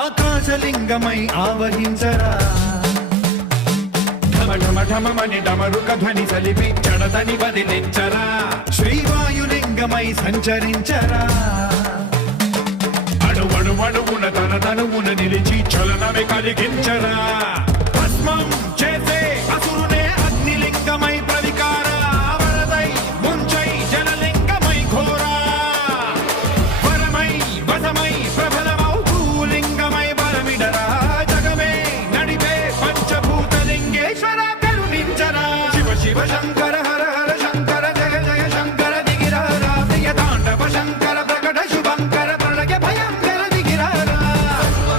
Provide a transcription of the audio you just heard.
ఆకాశలింగమై ఆవహించరా ఢమఢమని డమరుక ధ్వని సలిపి జడతని వదిలించరా శ్రీవాయులింగమై సంచరించరా అణువణువున తన తనువున నిలిచి చలనమే కలిగించరా